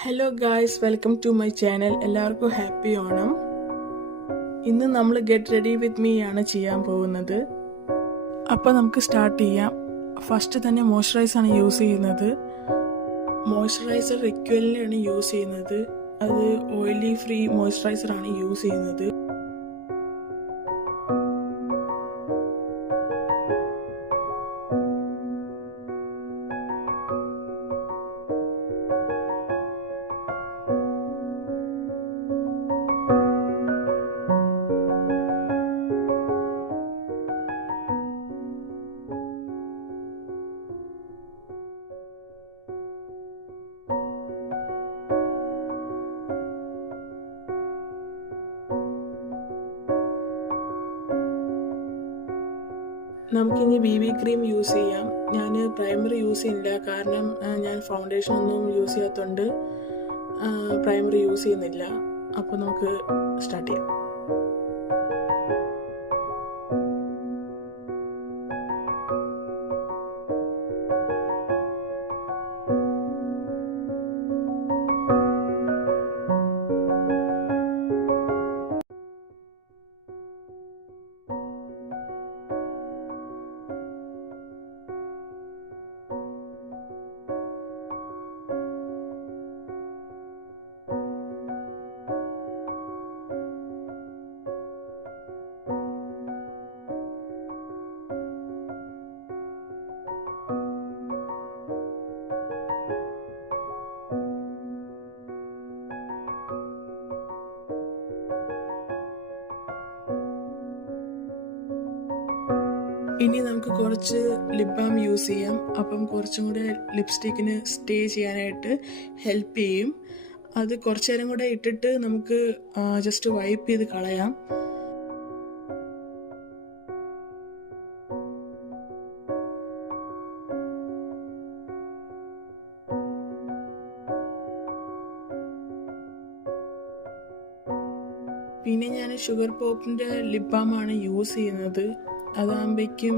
Hello guys, welcome to my channel. എല്ലാവർക്കും happy Onam. ഇന്ന് നമ്മൾ ഗെറ്റ് റെഡി വിത്ത് മീ ആണ് ചെയ്യാൻ പോകുന്നത്. അപ്പോൾ നമുക്ക് സ്റ്റാർട്ട് ചെയ്യാം. ഫസ്റ്റ് തന്നെ മോയ്സ്ചറൈസറാണ് യൂസ് ചെയ്യുന്നത്. മോയ്സ്ചറൈസർ റിക്വലിനാണ് യൂസ് ചെയ്യുന്നത്. അത് ഓയിലി ഫ്രീ മോയ്സ്ചറൈസറാണ് യൂസ് ചെയ്യുന്നത്. നമുക്കിനി BB ക്രീം യൂസ് ചെയ്യാം. ഞാൻ പ്രൈമറി യൂസ് ചെയ്യുന്നില്ല, കാരണം ഞാൻ ഫൗണ്ടേഷൻ ഒന്നും യൂസ് ചെയ്യാത്തതുകൊണ്ട് പ്രൈമറി യൂസ് ചെയ്യുന്നില്ല. അപ്പോൾ നമുക്ക് സ്റ്റാർട്ട് ചെയ്യാം. ഇനി നമുക്ക് കുറച്ച് ലിപ് ബാം യൂസ് ചെയ്യാം. അപ്പം കുറച്ചും കൂടെ ലിപ്സ്റ്റിക്കിന് സ്റ്റേ ചെയ്യാനായിട്ട് ഹെൽപ്പ് ചെയ്യും. അത് കുറച്ച് നേരം കൂടെ ഇട്ടിട്ട് നമുക്ക് ജസ്റ്റ് വൈപ്പ് ചെയ്ത് കളയാം. പിന്നെ ഞാൻ ഷുഗർ പോപ്പിൻ്റെ ലിപ് ബാമാണ് യൂസ് ചെയ്യുന്നത്. അതാകുമ്പോഴേക്കും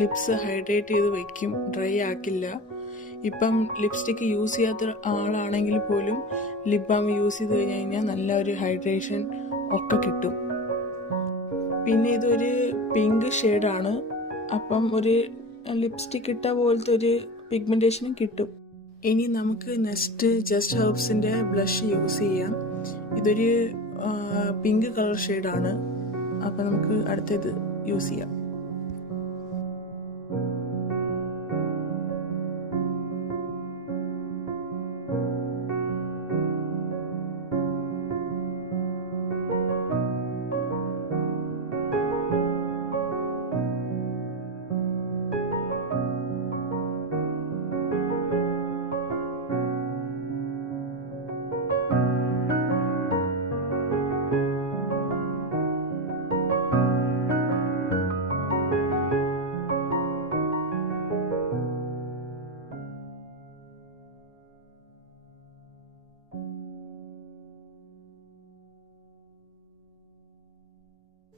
ലിപ്സ് ഹൈഡ്രേറ്റ് ചെയ്ത് വയ്ക്കും, ഡ്രൈ ആക്കില്ല. ഇപ്പം ലിപ്സ്റ്റിക്ക് യൂസ് ചെയ്യാത്ത ആളാണെങ്കിൽ പോലും ലിപ് ബാം യൂസ് ചെയ്ത് കഴിഞ്ഞാൽ നല്ല ഒരു ഹൈഡ്രേഷൻ ഒക്കെ കിട്ടും. പിന്നെ ഇതൊരു പിങ്ക് ഷെയ്ഡാണ്. അപ്പം ഒരു ലിപ്സ്റ്റിക്ക് ഇട്ട പോലത്തെ ഒരു പിഗ്മെൻറ്റേഷനും കിട്ടും. ഇനി നമുക്ക് നെക്സ്റ്റ് ജസ്റ്റ് ഹെർബ്സിൻ്റെ ബ്ലഷ് യൂസ് ചെയ്യാം. ഇതൊരു പിങ്ക് കളർ ഷെയ്ഡാണ്. അപ്പം നമുക്ക് അടുത്തത് യൂസ് ചെയ്യാം.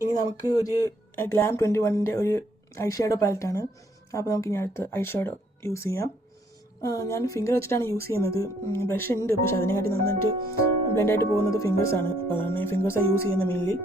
ഇനി നമുക്ക് ഒരു ഗ്ലാം 21ൻ്റെ ഒരു ഐ ഷാഡോ പാലറ്റാണ്. അപ്പോൾ നമുക്ക് ഇനി അടുത്ത് ഐ ഷാഡോ യൂസ് ചെയ്യാം. ഞാൻ ഫിംഗർ വെച്ചിട്ടാണ് യൂസ് ചെയ്യുന്നത്. ബ്രഷ് ഉണ്ട്, പക്ഷെ അതിനെക്കാട്ടി നന്നായിട്ട് ബ്ലെൻഡായിട്ട് പോകുന്നത് ഫിംഗേഴ്സാണ്. അപ്പോൾ അതാണ് ഫിംഗേഴ്സാണ് യൂസ് ചെയ്യുന്നത് മെയിൻലി.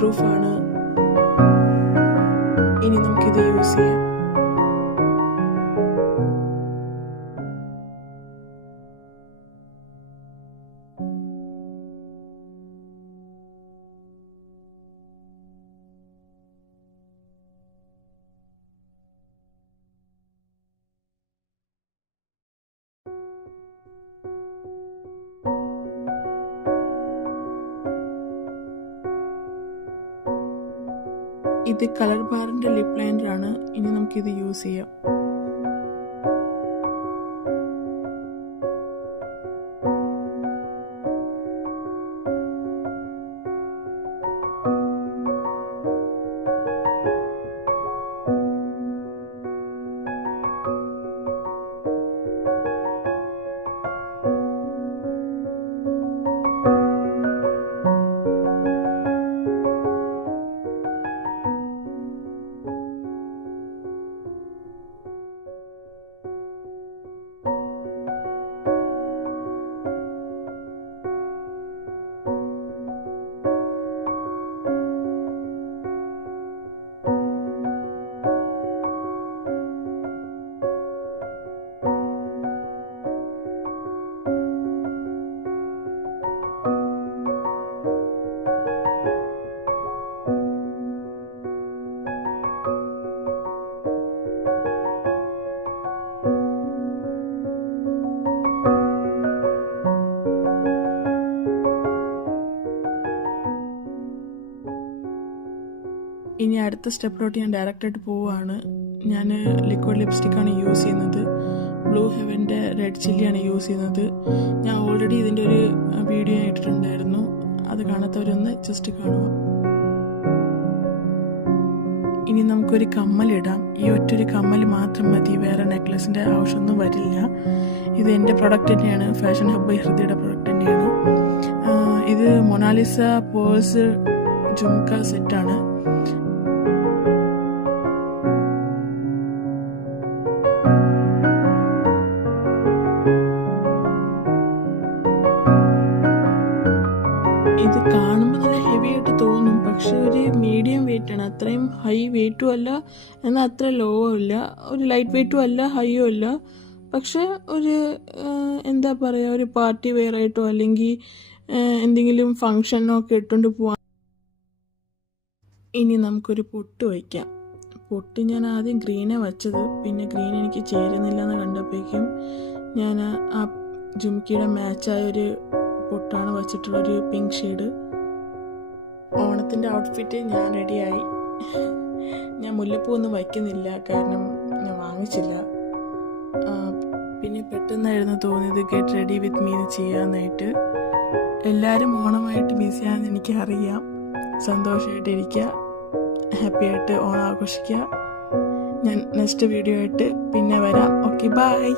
പ്രൂഫ് ആണ്. ഇനി നമുക്കിത് യൂസ് ചെയ്യാം. ഇത് കളർ ബാറിന്റെ ലിപ് ലൈനർ ആണ്. ഇനി നമുക്കിത് യൂസ് ചെയ്യാം. ഇനി അടുത്ത സ്റ്റെപ്പിലോട്ട് ഞാൻ ഡയറക്റ്റായിട്ട് പോവുകയാണ്. ഞാൻ ലിക്വിഡ് ലിപ്സ്റ്റിക്കാണ് യൂസ് ചെയ്യുന്നത്. ബ്ലൂ ഹെവൻ്റെ റെഡ് ചില്ലിയാണ് യൂസ് ചെയ്യുന്നത്. ഞാൻ ഓൾറെഡി ഇതിൻ്റെ ഒരു വീഡിയോ ഇട്ടിട്ടുണ്ടായിരുന്നു. അത് കാണാത്തവരൊന്ന് ജസ്റ്റ് കാണുക. ഇനി നമുക്കൊരു കമ്മലിടാം. ഈ ഒറ്റൊരു കമ്മൽ മാത്രം മതി, വേറെ നെക്ലസിൻ്റെ ആവശ്യമൊന്നും വരില്ല. ഇത് എൻ്റെ പ്രൊഡക്റ്റ് തന്നെയാണ്, ഫാഷൻ ഹബ്ബ് ഹൃദയയുടെ പ്രൊഡക്റ്റ് തന്നെയാണ്. ഇത് മൊണാലിസ പേഴ്സ് ജുംക സെറ്റാണ്. ഇത് കാണുമ്പോൾ നല്ല ഹെവി ആയിട്ട് തോന്നും, പക്ഷെ ഒരു മീഡിയം വെയിറ്റ് ആണ്. അത്രയും ഹൈ വെയിറ്റും അല്ല, എന്നാൽ അത്ര ലോവും അല്ല, ഒരു ലൈറ്റ് വെയിറ്റും അല്ല, ഹൈയും അല്ല. പക്ഷെ ഒരു എന്താ പറയുക, ഒരു പാർട്ടി വെയർ ആയിട്ടോ അല്ലെങ്കിൽ എന്തെങ്കിലും ഫങ്ഷനോ ഒക്കെ ഇട്ടുകൊണ്ട് പോവാം. ഇനി നമുക്കൊരു പൊട്ട് വയ്ക്കാം. പൊട്ട് ഞാൻ ആദ്യം ഗ്രീനാണ് വച്ചത്, പിന്നെ ഗ്രീൻ എനിക്ക് ചേരുന്നില്ല എന്ന് കണ്ടപ്പോഴേക്കും ഞാൻ ആ ജുംക്കിയുടെ മാച്ചായ ഒരു പൊട്ടാണ് വച്ചിട്ടുള്ളൊരു പിങ്ക് ഷെയ്ഡ്. ഓണത്തിൻ്റെ ഔട്ട്ഫിറ്റ് ഞാൻ റെഡിയായി. ഞാൻ മുല്ലപ്പൂ ഒന്നും വയ്ക്കുന്നില്ല, കാരണം ഞാൻ വാങ്ങിച്ചില്ല. പിന്നെ പെട്ടെന്നായിരുന്നു തോന്നിയത് ഗെറ്റ് റെഡി വിത്ത് മീ ചെയ്യാനായിട്ട്. എല്ലാവരും ഓണമായിട്ട് ബിസിയാണെന്ന് എനിക്കറിയാം. സന്തോഷമായിട്ടിരിക്കുക, ഹാപ്പി ആയിട്ട് ഓണം ആഘോഷിക്കുക. ഞാൻ നെക്സ്റ്റ് വീഡിയോ ആയിട്ട് പിന്നെ വരാം. Okay, by.